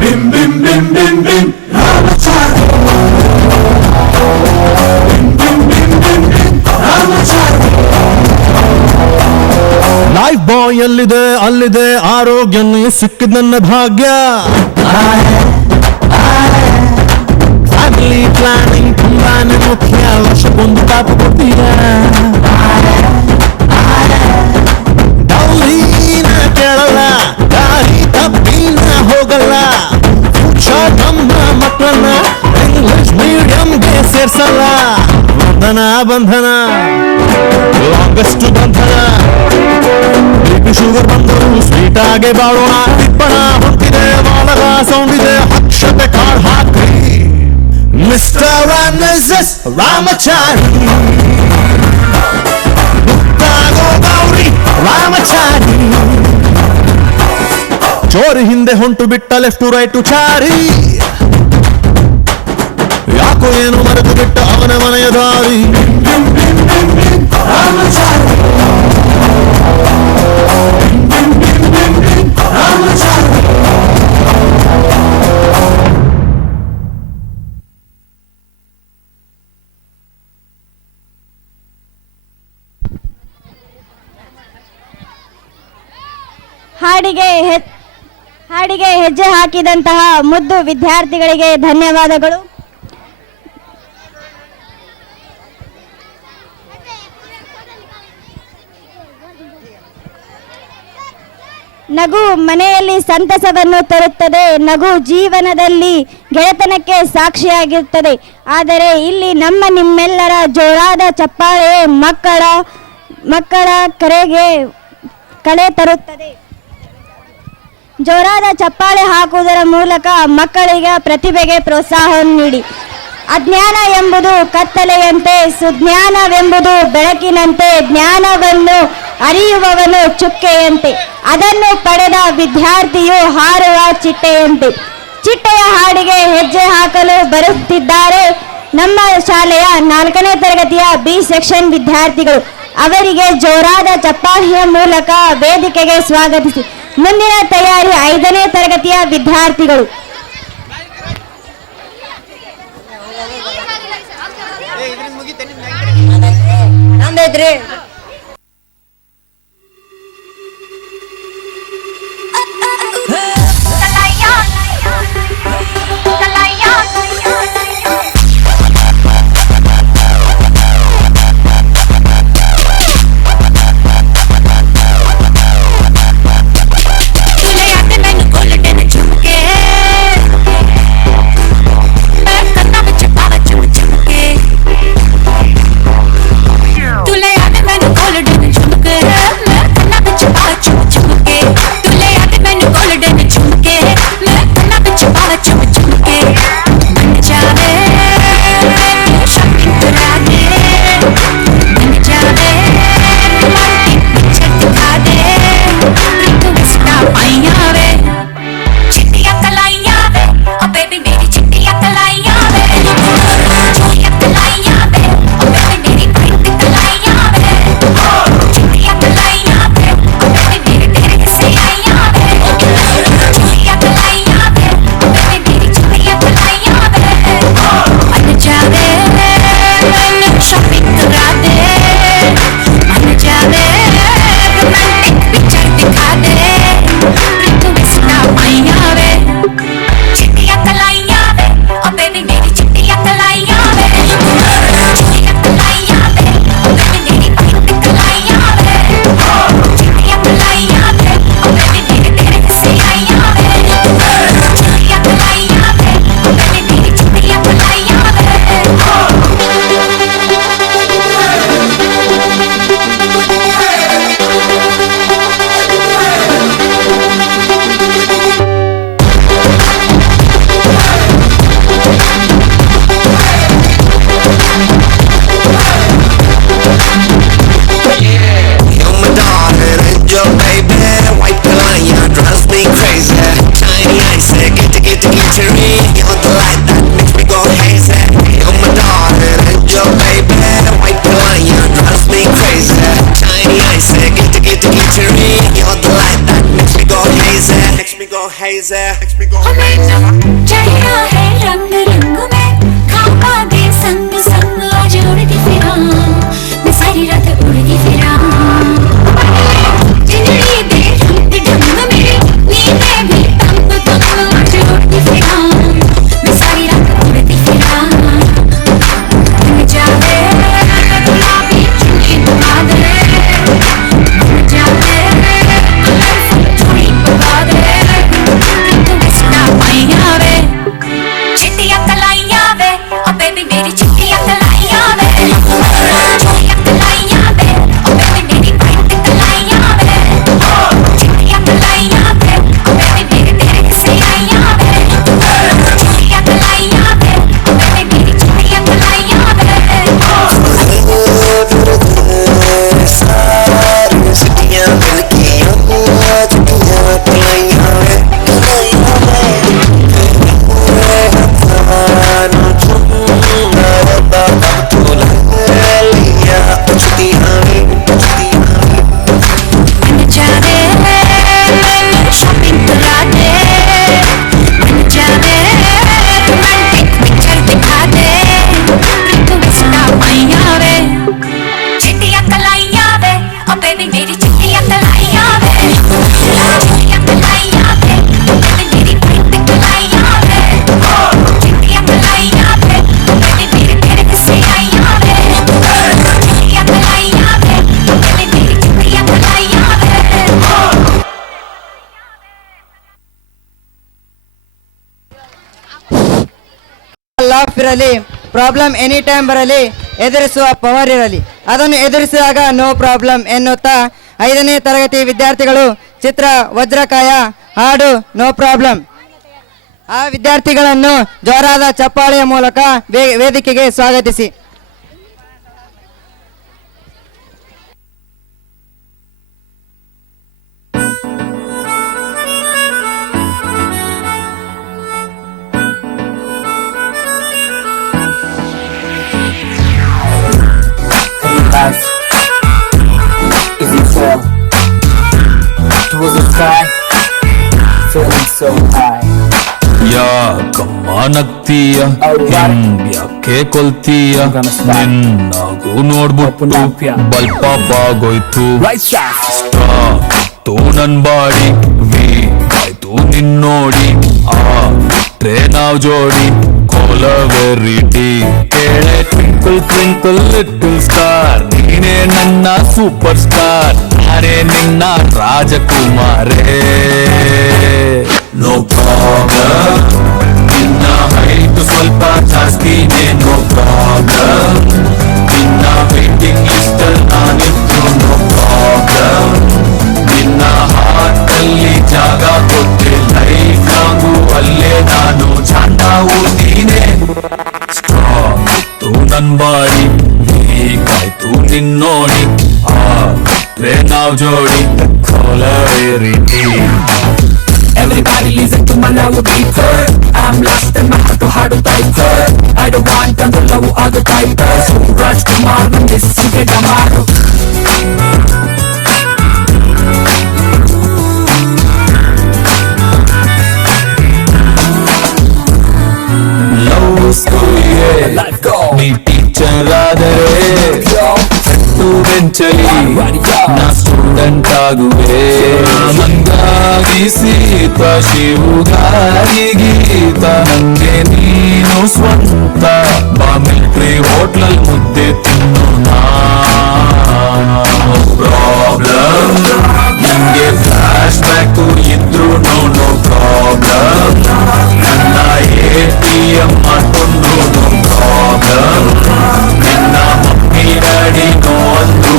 Bim bim bim bim bim Ramachari. Bim bim bim bim bim Ramachari. Lifebuoy ಎಲ್ಲಿದೆ ಅಲ್ಲಿದೆ ಆರೋಗ್ಯನೇ ಸಿಕ್ಕಿದ ನನ್ನ ಭಾಗ್ಯ. ಫ್ಯಾಮಿಲಿ ಪ್ಲಾನಿಂಗ್ ತುಂಬಾನೇ ಮುಖ್ಯ. ವರ್ಷಕ್ಕೊಂದು ಪಾಪ ಕೊಡ್ತೀರ. ಡೌಲಿನ ಕೇಳಲ್ಲ, ದಾರಿ ತಪ್ಪಿನ ಹೋಗಲ್ಲ. ಫ್ಯೂಚರ್ ನಮ್ಮ ಮಕ್ಕಳನ್ನ ಇಂಗ್ಲಿಷ್ ಮೀಡಿಯಂಗೆ ಸೇರ್ಸಲ್ಲ. ಬಂಧನ ಬಂಧನ ಲಾಂಗೆಸ್ಟ್ ಬಂಧನ. ಬಿಪಿ ಶುಗರ್ ಬಂದರು ಸ್ವೀಟ್ ಆಗಿ ಬಾಳೋಣ. ತಿಪ್ಪಣ ಹೊಂಟಿದೆ, ಬಾಲಗ ಸೌಂಡ್ ಇದೆ, ಅಕ್ಷತೆ ಕಾರ್ಡ್ ಹಾಕ್ರಿ. Mister and missus Ramachari. ಮುತ್ತಾಗೋ ಗೌರಿ ರಾಮಚಾರಿ. ಚೋರಿ ಹಿಂದೆ ಹೊಂಟು ಬಿಟ್ಟ ಲೆಫ್ಟ್ ರೈಟ್ ಚಾರಿ. ಯಾಕೋ ಏನು ಮರೆತು ಬಿಟ್ಟ ಅವನ ಮನೆಯ ದಾರಿ. ರಾಮಚಾರಿ. ಹಾಡಿಗೆ ಹೆಜ್ಜೆ ಹಾಕಿದಂತಹ ಮುದ್ದು ವಿದ್ಯಾರ್ಥಿಗಳಿಗೆ ಧನ್ಯವಾದಗಳು. ನಗು ಮನೆಯಲ್ಲಿ ಸಂತಸವನ್ನು ತರುತ್ತದೆ. ನಗು ಜೀವನದಲ್ಲಿ ಗೆಳೆತನಕ್ಕೆ ಸಾಕ್ಷಿಯಾಗಿರುತ್ತದೆ. ಆದರೆ ಇಲ್ಲಿ ನಿಮ್ಮೆಲ್ಲರ ಜೋರಾದ ಚಪ್ಪಾಳೆ ಮಕ್ಕಳ ಕಳೆ ತರುತ್ತದೆ. ಜೋರಾದ ಚಪ್ಪಾಳೆ ಹಾಕುವುದರ ಮೂಲಕ ಮಕ್ಕಳಿಗೆ ಪ್ರತಿಭೆಗೆ ಪ್ರೋತ್ಸಾಹವನ್ನು ನೀಡಿ. ಅಜ್ಞಾನ ಎಂಬುದು ಕತ್ತಲೆಯಂತೆ, ಸುಜ್ಞಾನವೆಂಬುದು ಬೆಳಕಿನಂತೆ, ಜ್ಞಾನವನ್ನು ಅರಿಯುವವನು ಚುಕ್ಕೆಯಂತೆ, ಅದನ್ನು ಪಡೆದ ವಿದ್ಯಾರ್ಥಿಯು ಹಾರುವ ಚಿಟ್ಟೆಯಂತೆ. ಚಿಟ್ಟೆಯ ಹಾಡಿಗೆ ಹೆಜ್ಜೆ ಹಾಕಲು ಬರುತ್ತಿದ್ದಾರೆ ನಮ್ಮ ಶಾಲೆಯ 4ನೇ ತರಗತಿಯ ಬಿ ಸೆಕ್ಷನ್ ವಿದ್ಯಾರ್ಥಿಗಳು. ಅವರಿಗೆ ಜೋರಾದ ಚಪ್ಪಾಳೆಯ ಮೂಲಕ ವೇದಿಕೆಗೆ ಸ್ವಾಗತಿಸಿ. ಮುಂದಿನ ತಯಾರಿ 5ನೇ ತರಗತಿಯ ವಿದ್ಯಾರ್ಥಿಗಳು. Too late, get the glittery. You're the light that makes me go hazy. You're my darling and your baby. White lion drives me crazy. Shiny eyes, get the glittery. You're the light that makes me go hazy. Makes me go hazy. Makes me go hazy. चढ़िया है रंग रंग में खापा दे संग संग आज उड़ती फिरा मैं सारी रात उड़ती फिरा जिंदगी दे रंग ढंग मेरी नींदें भी तंग तंग आज उड़ती फिरा मैं सारी रात उड़ती फिरा तुम जावे गुलाबी चुन्नी बना दे तुम जावे कलरफुल चूड़ी पवा दे तुम इसका पाइया वे चिट्टियां कलाइयां वे ओ बेबी मेरी चिट्टियां कलाइयां वे चिट्टियां कलाइयां वे ओ बेबी मेरी वाइट कलाइयां वे चिट्टियां कलाइयां वे ओ बेबी मेरे तेरे किसे आइयां वे चिट्टियां कलाइयां वे ओ बेबी मेरी चिट्टियां कलाइयां वे सारी सिटियां मिलके चिट्टियां कलाइयां वे मन जावे शॉपिंग करा दे मन जावे रोमांटिक पिक्चर दिखा दे तुम इसका पाइया वे चिट्टियां कलाइयां वे ओ बेबी मेरी चिट्टियां कलाइयां वे चिट्टियां कलाइयां वे ओ बेबी मेरी वाइट कलाइयां वे चिट्टियां कलाइयां वे ओ बेबी मेरे तेरे किसे आइयां वे चिट्टियां कलाइयां वे ओ बेबी मेरी चिट्टियां कलाइयां वे ಲವ್ ಇರಲಿ, ಪ್ರಾಬ್ಲಮ್ ಎನಿ ಟೈಮ್ ಬರಲಿ, ಎದುರಿಸುವ ಪವರ್ ಇರಲಿ, ಅದನ್ನು ಎದುರಿಸಿದಾಗ ನೋ ಪ್ರಾಬ್ಲಮ್ ಎನ್ನುತ್ತಾ 5ನೇ ತರಗತಿ ವಿದ್ಯಾರ್ಥಿಗಳು ಚಿತ್ರ ವಜ್ರಕಾಯ ಹಾಡು ನೋ ಪ್ರಾಬ್ಲಮ್ ಆ ವಿದ್ಯಾರ್ಥಿಗಳನ್ನು ಜೋರಾದ ಚಪ್ಪಾಳೆಯ ಮೂಲಕ ವೇದಿಕೆಗೆ ಸ್ವಾಗತಿಸಿ. Life isn't fair. Towards the sky, feeling so high. ಯಾಕಮ್ಮ ನಗ್ತೀಯ ಯಾಕೆ ಕೊಲ್ತೀಯ ನಿನ್ನಾಗೂ ನೋಡ್ಬಿಟ್ಟು ಬಲ್ಪ ಬಾಗೋಯ್ತು ತೋ ನನ್ ಬಾಡಿ ಆಯ್ತು ನಿನ್ನೋಡಿ ಆ ಟ್ರೇನಾವ್ ಜೋಡಿ ಕೋಲವೆರಿಟಿ ಕೇಳೆ ಟ್ವಿಂಕಲ್ ಟ್ವಿಂಕಲ್ ಲಿಟಲ್ ಸ್ಟಾರ್ ನೀನೇ ನನ್ನ ಸೂಪರ್ ಸ್ಟಾರ್ ನಾನೇ ನಿನ್ನ ರಾಜಕುಮಾರೇ ನೋ ಪ್ರಾಬ್ಲಮ್ ನಿನ್ನ ಹೈಟು ಸ್ವಲ್ಪ ಜಾಸ್ತಿನೇ ನೋ ಪ್ರಾಬ್ಲಮ್ ನಿನ್ನ ವೇಟಿಂಗ್ ಲಿಸ್ಟ್ ಅಲ್ಲಿ ನಾನಿದ್ರು ನೋ ಪ್ರಾಬ್ಲಮ್ ನಿನ್ನ ಹಾರ್ಟಲ್ಲಿ ಜಾಗ ಕೊಟ್ಟೆ ಲೈಫ್ ಲಾಂಗು ಅಲ್ಲೇ ನಾನು ಚಂದ ಊಟೀನೆ ಸ್ಟ್ರಾಂಗ್ ಇತ್ತು ನನ್ ಬಾಡಿ ಹೀಗಾಯ್ತು ನಿನ್ನೋಡಿ ಆ ನಾವ್ ಜೋಡಿ ಕೋಲವೇರಿಟಿ Everybody listen to my love beater. I'm lost in my heart to heart tighter. I don't want them to love other tighter. So rush to Marvin, this is the Damaro. Love ಸ್ಕೂಲಿಗೆ ನೀ teacher ಆದರೆ ಬೆಂಚಲಿ ನಾ student ಆಗುವೆ ಮಂಗಾಗಿ ಸೀತ ಶಿವುಗಾಗಿ ಗೀತ ನಂಗೆ ನೀನು ಸ್ವಂತ ಬಾ military ಹೋಟ್ಲಲ್ ಮುದ್ದೆ ತಿನ್ನೋಣ ಪ್ರಾಬ್ಲಮ್ ನಿಂಗೆ ಫ್ಲಾಶ್ ಬ್ಯಾಕು ಇದ್ರು ನೋ ಪ್ರಾಬ್ಲಮ್ ನನ್ನ ATM ಮಾಡ್ಕೊಂಡು ನೋ ಪ್ರಾಬ್ಲಮ್ ನಿನ್ನ ಮಮ್ಮಿ ಡ್ಯಾಡಿ ನೋ ಅಂದ್ರೂ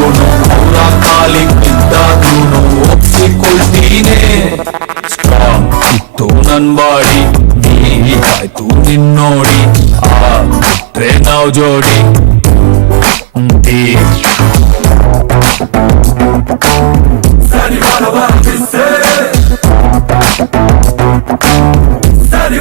ಅವರ ಕಾಲಿಗೆ ಬಿದ್ದಾದ್ರೂ ಒಪ್ಸಿಕೊಳ್ತೀನಿ ಸ್ಟ್ರಾಂಗ್ ಇತ್ತು ನನ್ ಬಾಡಿ ಆಯ್ತು ನಿನ್ನೋಡಿ ಆ ಬಿಟ್ರೆ ನಾವ್ ಜೋಡಿ Sani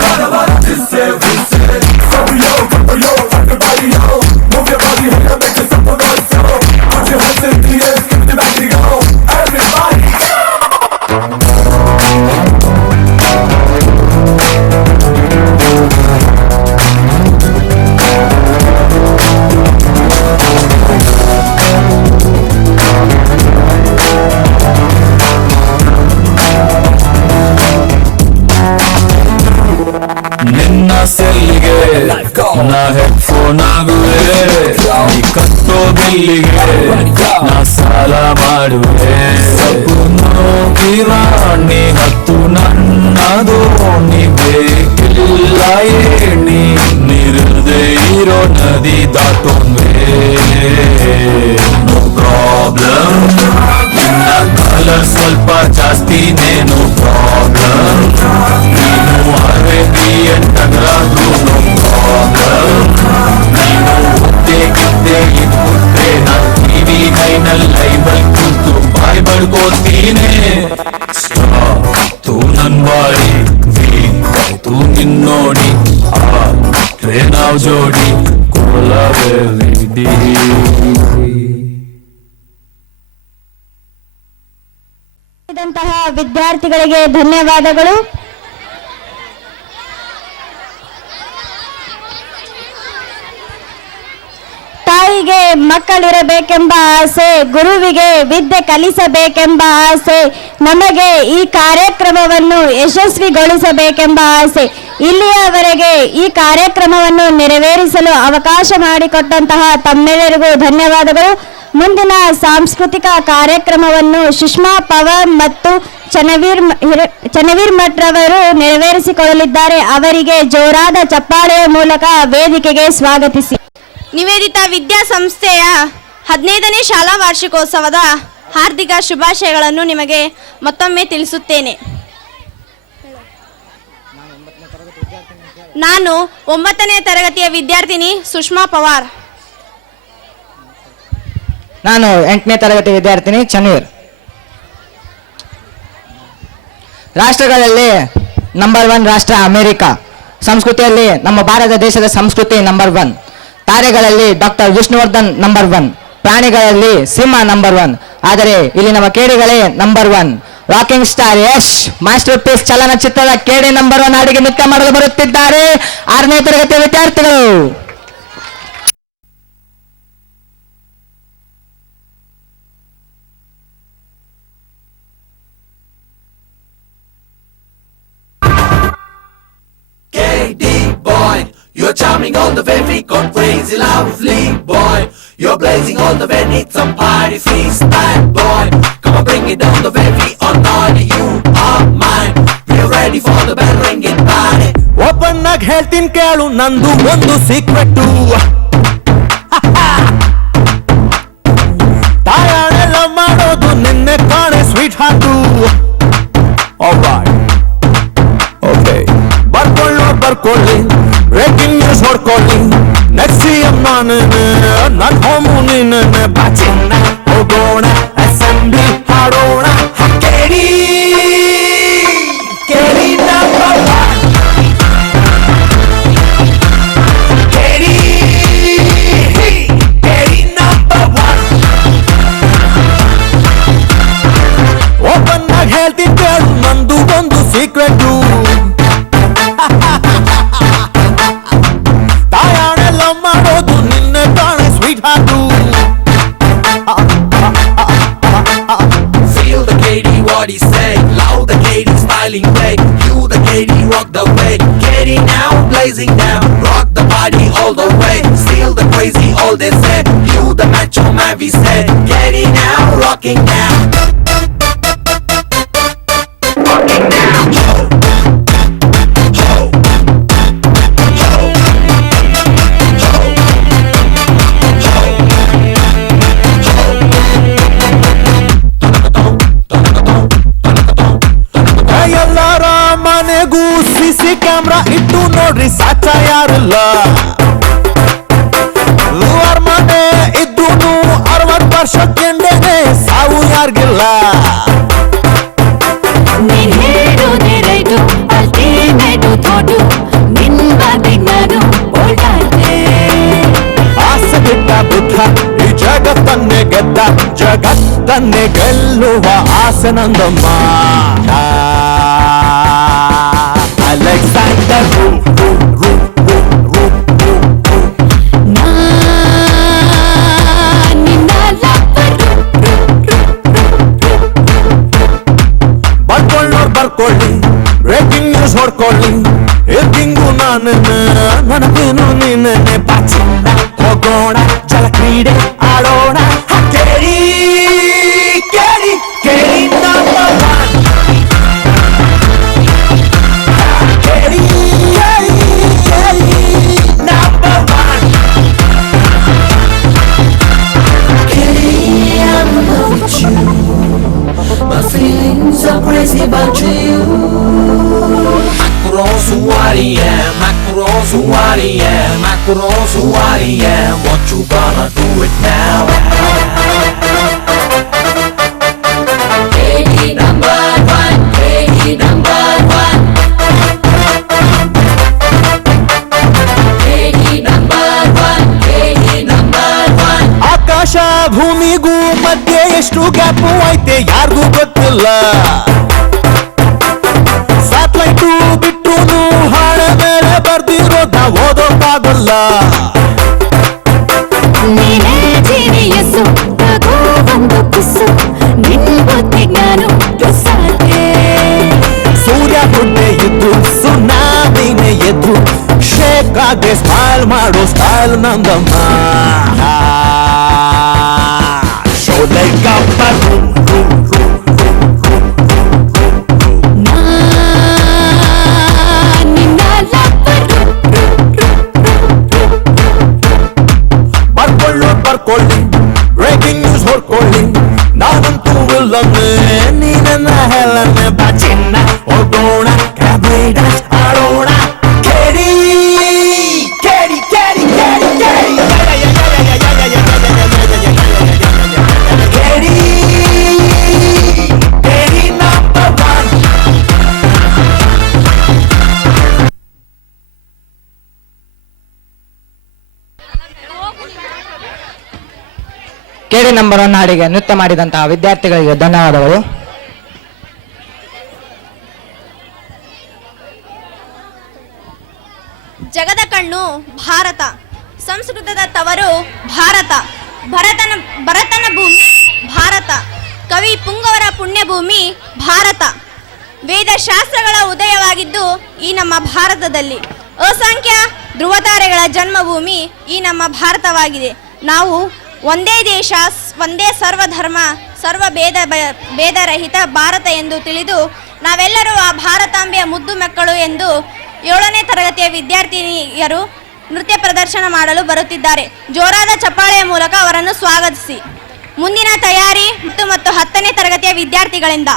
ನಾ ಹೆಡ್ಫೋನ್ ಆಗುವೆ ನೀ ಕಟ್ಟೋ ಬಿಲ್ಲಿಗೆ ನಾ ಸಾಲ ಮಾಡುವೆ ನೀ ಹತ್ತು ನನ್ನದು ನೀ ಬೇಕಿಲ್ಲ ಏಣಿ ನೀರಿಲ್ದೆ ಇರೋ ನದಿ ದಾಟೋನ್ವೇ ನೋ ಪ್ರಾಬ್ಲಮ್ ನಿನ್ನ ಕಲರ್ ಸ್ವಲ್ಪ ಜಾಸ್ತಿನೇನು ಪ್ರಾಬ್ಲಮ್ ನೀನು ಅರೇಬಿಯನ್ ಟಗರಾದ್ರು ನೋ ಪ್ರಾಬ್ಲಮ್ ನೀನು ಮುದ್ದೆ ಗಿದ್ದೆ ಇದ್ಬಿಟ್ರೆ ನಾನು ಟಿವಿ ಕೈನಲ್ಲಿ ಲೈಬಲ್ ಕೂತು ಬಾಯ್ ಬಡ್ಕೋತೀನಿ ತೂ ನನ್ ಬಾಡಿ ತೂ ನಿನ್ನೋಡಿ ಆ ಟ್ರೇನಾವ್ ಜೋಡಿ ಕೋಲವೇ ವಿದ್ಯಾರ್ಥಿಗಳಿಗೆ ಧನ್ಯವಾದಗಳು. ತಾಯಿಗೆ ಮಕ್ಕಳಿರಬೇಕೆಂಬ ಆಸೆ, ಗುರುವಿಗೆ ವಿದ್ಯೆ ಕಲಿಸಬೇಕೆಂಬ ಆಸೆ, ನಮಗೆ ಈ ಕಾರ್ಯಕ್ರಮವನ್ನು ಯಶಸ್ವಿಗೊಳಿಸಬೇಕೆಂಬ ಆಸೆ. ಇಲ್ಲಿಯವರೆಗೆ ಈ ಕಾರ್ಯಕ್ರಮವನ್ನು ನೆರವೇರಿಸಲು ಅವಕಾಶ ಮಾಡಿಕೊಟ್ಟಂತಹ ತಮ್ಮೆಲ್ಲರಿಗೂ ಧನ್ಯವಾದಗಳು. ಮುಂದಿನ ಸಾಂಸ್ಕೃತಿಕ ಕಾರ್ಯಕ್ರಮವನ್ನು ಸುಷ್ಮಾ ಪವರ್ ಮತ್ತು ಚನ್ನವೀರ್ ಮಠ್ರವರು ನೆರವೇರಿಸಿಕೊಳ್ಳಲಿದ್ದಾರೆ. ಅವರಿಗೆ ಜೋರಾದ ಚಪ್ಪಾಳೆಯ ಮೂಲಕ ವೇದಿಕೆಗೆ ಸ್ವಾಗತಿಸಿ. ನಿವೇದಿತಾ ವಿದ್ಯಾಸಂಸ್ಥೆಯ 15ನೇ ಶಾಲಾ ವಾರ್ಷಿಕೋತ್ಸವದ ಹಾರ್ದಿಕ ಶುಭಾಶಯಗಳನ್ನು ನಿಮಗೆ ಮತ್ತೊಮ್ಮೆ ತಿಳಿಸುತ್ತೇನೆ. ನಾನು 9ನೇ ತರಗತಿಯ ವಿದ್ಯಾರ್ಥಿನಿ ಸುಷ್ಮಾ ಪವಾರ್. ನಾನು 8ನೇ ತರಗತಿ ವಿದ್ಯಾರ್ಥಿನಿ ಚನ್ನವೀರ್. ರಾಷ್ಟ್ರಗಳಲ್ಲಿ ನಂಬರ್ 1 ರಾಷ್ಟ್ರ ಅಮೆರಿಕ. ಸಂಸ್ಕೃತಿಯಲ್ಲಿ ನಮ್ಮ ಭಾರತ ದೇಶದ ಸಂಸ್ಕೃತಿ ನಂಬರ್ 1. ತಾರೆಗಳಲ್ಲಿ ಡಾಕ್ಟರ್ ವಿಷ್ಣುವರ್ಧನ್ ನಂಬರ್ 1. ಪ್ರಾಣಿಗಳಲ್ಲಿ ಸಿಂಹ ನಂಬರ್ 1. ಆದರೆ ಇಲ್ಲಿ ನಮ್ಮ ಕೇಡಿಗಳೇ number 1. Rocking star Yash masterpiece ಚಲನಚಿತ್ರದ ಕೇಡಿ ನಂಬರ್ 1 ಹಾಡಿಗೆ ನೃತ್ಯ ಮಾಡಲು ಬರುತ್ತಿದ್ದಾರೆ 6ನೇ ತರಗತಿಯ ವಿದ್ಯಾರ್ಥಿಗಳು. You're charming all the way, we got crazy lovely boy. You're blazing all the way, need some party freestyle boy. Come on, bring it down the way, we are naughty, you are mine. We're ready for the bell ringing party. Open ಆಗಿ ಹೇಳ್ತೀನಿ ಕೇಳು ನಂದು ಒಂದು secret. ತಾಯಾಣೆಲ್ಲ ಮಾಡೋದು ನಿನ್ನೆ ಕಾಣೆ sweet ಹಾಟು. Okay ಬರ್ಕೊಳ್ಳಿ breaking news ಹೊಡ್ಕೊಳ್ಳಿ. Next CM ನಾನು ನನ್ನ ಹೋಮು ನೀನು ಬಾಚಿನ್ನ ಹೋಗೋಣ ಅಸೆಂಬ್ಲಿ ಹಾಡೋಣ ಕೇಳಿ ಕೇಳಿ ನಂಬರ್ 1 ಕೇಳಿ ಕೇಳಿ ನಂಬರ್ 1. ಓಪನ್ ಆಗಿ ಹೇಳ್ತೀನಿ ಕೇಳು ನಂದು ಒಂದು ಸೀಕ್ರೆಟು. ತಾಯಾಣೆಲ್ಲ ಮಾಡೋದು ನಿನ್ನೆ ಕಾಣೆ sweet ಹಾಟು. Feel the KD what he say, loud the KD styling way, you the KD rock the way, KD now blazing down, rock the body all the way, steal the crazy all they say, you the macho man we say, KD now rocking now. Rocking now. ಎಲ್ಲರ ಮನೆಗೂ CC camera ಇಟ್ಟು ನೋಡ್ರಿ ಸಾಚ ಯಾರಿಲ್ಲ. ಮನೆ ಇದ್ದು 60 ವರ್ಷಕ್ಕೆಂಡೇನೆ ಸಾವು ಯಾರಿಗಿಲ್ಲ. ಆಸೆ ಬಿಟ್ಟ ಬುದ್ಧ ಈ ಜಗತ್ತನ್ನೇ ಗೆದ್ದ, ಜಗತ್ತನ್ನೇ ಗೆಲ್ಲುವ ಆಸೆ ನಂದಮ್ಮ. Alexander ಬರ್ಕೊಳ್ಳಿ ಬ್ರೇಕಿಂಗ್ ನ್ಯೂಸ್ ಹೊಡ್ಕೊಳ್ಳಿ. ಇರ್ಕಿಂಗು ನಾನು ನನಗೇನು ನೀನು What you gonna do it now? KD number one, KD number one, KD number one, KD number one. ಆಕಾಶ ಭೂಮಿಗೂ ಮಧ್ಯೆ ಎಷ್ಟು ಗ್ಯಾಪ್ ಐತೆ ಯಾರಿಗೂ ಗೊತ್ತಿಲ್ಲ. ಸ್ಯಾಟಲೈಟು ಬಿಟ್ಟು ಹಾಳೆ ಮೇಲೆ ಬರ್ದಿರೋದ ಓದೋಕ್ಕಾಗಲ್ಲ. ನೀನೇ ಜೀನಿಯಸ್ಸು ತಗೋ ಒಂದು ಕಿಸ್ಸು ನಿನ್ಗೊತ್ತಿ ನಾನು ಸಾಧ್ಯ. ಸೂರ್ಯ ಹುಡ್ಡೆ ಇದ್ದು ಸುನಾಮಿನೇ ಎದ್ದು ಶೇಕ್ ಆಗಿ ಸ್ಮೈಲ್ ಮಾಡೋ ಸ್ಟೈಲ್ ನಂದಮ್ಮ. ಶೋಲೆ ಗಬ್ಬರು ನಿನ್ನ ಲಬ್ಬರು ಬರ್ಕೊಳ್ಳಿ ಬ್ರೇಕಿಂಗ್ ನ್ಯೂಸ್ ಹೊಡ್ಕೊಳ್ಳಿ ನಾನಂತೂ ಇಲ್ಲೊಮ್ಮೆ ನೀ ನನ್ನ ಹೇಳನ್ನೆ ಬಾಚಿನ್ನ ಹೋಗೋಣ ಕಬೇಡ ಆಡೋಣ ಕೇಳಿ ಕೇಳಿ ಕೇಳಿ ಕೇಳಿ ಕೇಳಿ ಕೇಳಿ ಕೇಳಿ ನಂಬರ್ ಒನ್. ಕೇಳಿ ನಂಬರ್ 1 ಹಾಡಿಗೆ ನೃತ್ಯ ಮಾಡಿದಂತಹ ವಿದ್ಯಾರ್ಥಿಗಳಿಗೆ ಧನ್ಯವಾದಗಳು. ಜಗದ ಕಣ್ಣು ಭಾರತ, ಸಂಸ್ಕೃತದ ತವರು ಭಾರತ, ಭರತನ ಭೂಮಿ ಭಾರತ, ಕವಿ ಪುಂಗವರ ಪುಣ್ಯಭೂಮಿ ಭಾರತ. ವೇದಶಾಸ್ತ್ರಗಳ ಉದಯವಾಗಿದ್ದು ಈ ನಮ್ಮ ಭಾರತದಲ್ಲಿ. ಅಸಂಖ್ಯ ಧ್ರುವತಾರೆಗಳ ಜನ್ಮಭೂಮಿ ಈ ನಮ್ಮ ಭಾರತವಾಗಿದೆ. ನಾವು ಒಂದೇ ದೇಶ, ಒಂದೇ ಸರ್ವಧರ್ಮ, ಸರ್ವ ಭೇದರಹಿತ ಭಾರತ ಎಂದು ತಿಳಿದು ನಾವೆಲ್ಲರೂ ಆ ಭಾರತಾಂಬೆಯ ಮುದ್ದು ಮಕ್ಕಳು ಎಂದು 7ನೇ ತರಗತಿಯ ವಿದ್ಯಾರ್ಥಿನಿಯರು ನೃತ್ಯ ಪ್ರದರ್ಶನ ಮಾಡಲು ಬರುತ್ತಿದ್ದಾರೆ. ಜೋರಾದ ಚಪ್ಪಾಳೆಯ ಮೂಲಕ ಅವರನ್ನು ಸ್ವಾಗತಿಸಿ. ಮುಂದಿನ ತಯಾರಿ ಮತ್ತು 10ನೇ ತರಗತಿಯ ವಿದ್ಯಾರ್ಥಿಗಳಿಂದ.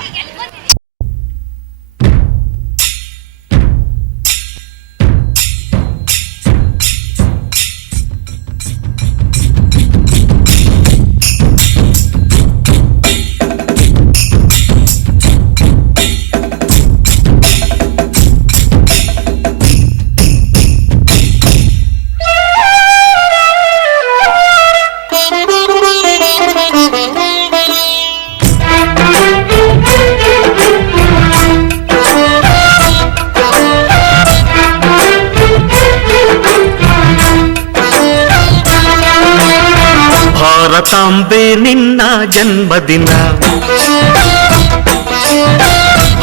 ಭಾರತಾಂಬೆ ನಿನ್ನ ಜನ್ಮದಿನ,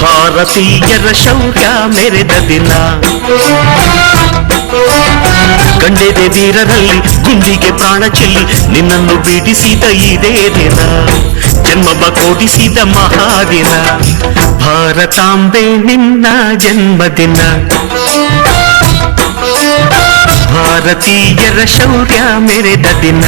ಭಾರತೀಯರ ಶೌರ್ಯ ಮೆರೆದ ದಿನ, ಗಂಡೆದೆ ವೀರರಲ್ಲಿ ಗುಂಡಿಗೆ ಪ್ರಾಣ ಚೆಲ್ಲಿ ನಿನ್ನನ್ನು ಬಿಡಿಸಿದ ಇದೇ ದಿನ, ಜನ್ಮ ಕೊಡಿಸಿದ ಮಹಾದಿನ. ಭಾರತಾಂಬೆ ನಿನ್ನ ಜನ್ಮದಿನ, ಭಾರತೀಯರ ಶೌರ್ಯ ಮೆರೆದ ದಿನ.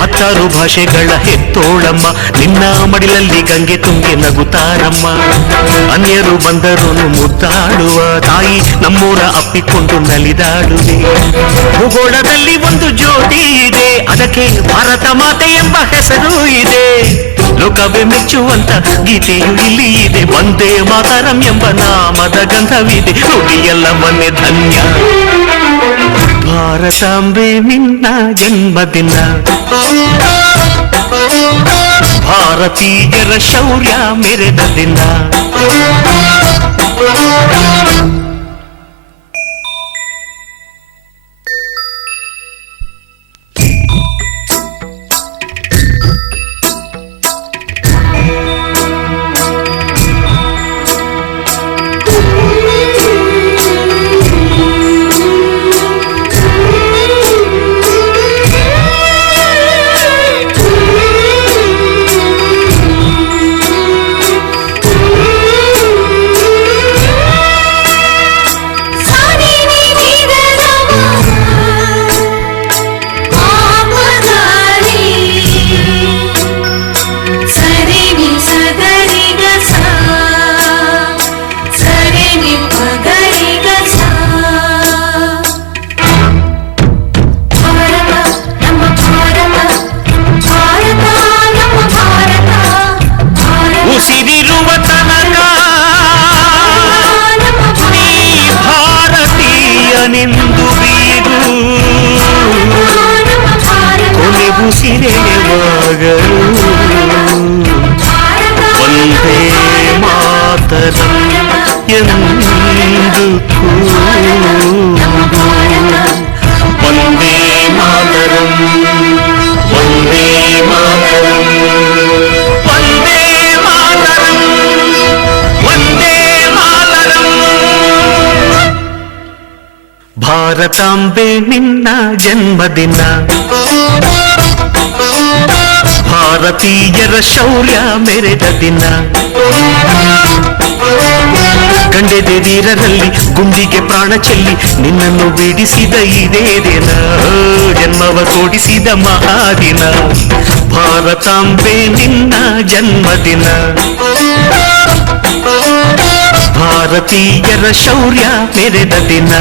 ಹತ್ತಾರು ಭಾಷೆಗಳ ಹೆತ್ತೋಳಮ್ಮ, ನಿನ್ನ ಮಡಿಲಲ್ಲಿ ಗಂಗೆ ತುಂಗೆ ನಗುತ್ತಾರಮ್ಮ. ಅನ್ಯರು ಬಂದರು ಮುದ್ದಾಡುವ ತಾಯಿ, ನಮ್ಮೂರ ಅಪ್ಪಿಕೊಂಡು ನಲಿದಾಡುವೆ. ಭೂಗೋಳದಲ್ಲಿ ಒಂದು ಜ್ಯೋತಿ ಇದೆ, ಅದಕ್ಕೆ ಭಾರತ ಮಾತೆ ಎಂಬ ಹೆಸರು ಇದೆ. ಲೋಕವೇ ಮೆಚ್ಚುವಂತ ಗೀತೆಯು ಇಲ್ಲಿ ಇದೆ, ಒಂದೇ ಮಾತರಂ ಎಂಬ ನಾಮದ ಗಂಧವಿದೆ. ನುಡಿಯೆಲ್ಲ ಮನೆ ಧನ್ಯ. ಭಾರತಾಂಬೆ ನಿನ್ನ ಜನ್ಮದಿನ, ಭಾರತೀಯರ ಶೌರ್ಯ ಮೆರೆದ ದಿನ. ಉಸಿರಿರುವ ತನಕ ನೀ ಭಾರತೀಯನೆಂದು ಬೀಗು, ಕೊನೆ ಉಸಿರೆಳೆವಾಗಲು ವಂದೇ ಮಾತರಂ ಎಂದು ಕೂಗು. ವಂದೇ ಮಾತರಂ, ವಂದೇ ಮಾತರಂ, ವಂದೇ ಮಾತರಂ, ವಂದೇ ಮಾತರಂ. ಭಾರತಾಂಬೆ ನಿನ್ನ ಜನ್ಮದಿನ, ಭಾರತೀಯರ ಶೌರ್ಯ ಮೆರೆದ ದಿನ. ಕಂಡೆದೆ ವೀರರಲ್ಲಿ ಗುಂಡಿಗೆ ಪ್ರಾಣ ಚೆಲ್ಲಿ ನಿನ್ನನ್ನು ಬಿಡಿಸಿದ ಇದೇ ದಿನ, ಜನ್ಮವ ಕೊಡಿಸಿದ ಮಹಾದಿನ. ಭಾರತಾಂಬೆ ನಿನ್ನ ಜನ್ಮದಿನ, ಭಾರತೀಯರ ಶೌರ್ಯ ಮೆರೆದ ದಿನ.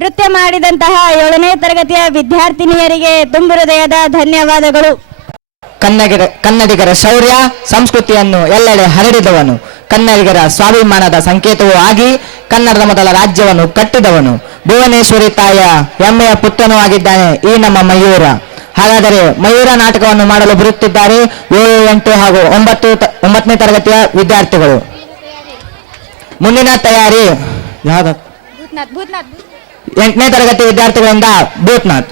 ನೃತ್ಯ ಮಾಡಿದಂತಹ 7ನೇ ತರಗತಿಯ ವಿದ್ಯಾರ್ಥಿನಿಯರಿಗೆ ತುಂಬು ಹೃದಯದ ಧನ್ಯವಾದಗಳು. ಕನ್ನಡಿಗರ ಶೌರ್ಯ ಸಂಸ್ಕೃತಿಯನ್ನು ಎಲ್ಲೆಡೆ ಹರಡಿದವನು, ಕನ್ನಡಿಗರ ಸ್ವಾಭಿಮಾನದ ಸಂಕೇತವೂ ಆಗಿ ಕನ್ನಡದ ಮೊದಲ ರಾಜ್ಯವನ್ನು ಕಟ್ಟಿದವನು, ಭುವನೇಶ್ವರಿ ತಾಯಿಯ ಹೆಮ್ಮೆಯ ಪುತ್ರನೂ ಆಗಿದ್ದಾನೆ ಈ ನಮ್ಮ ಮಯೂರ. ಹಾಗಾದರೆ ಮಯೂರ ನಾಟಕವನ್ನು ಮಾಡಲು ಬರುತ್ತಿದ್ದಾರೆ 7, 8 ಹಾಗೂ 9ನೇ ತರಗತಿಯ ವಿದ್ಯಾರ್ಥಿಗಳು. ಮುಂದಿನ ತಯಾರಿ 8ನೇ ತರಗತಿ ವಿದ್ಯಾರ್ಥಿಗಳಿಂದ ಭೂತ್ನಾಥ್.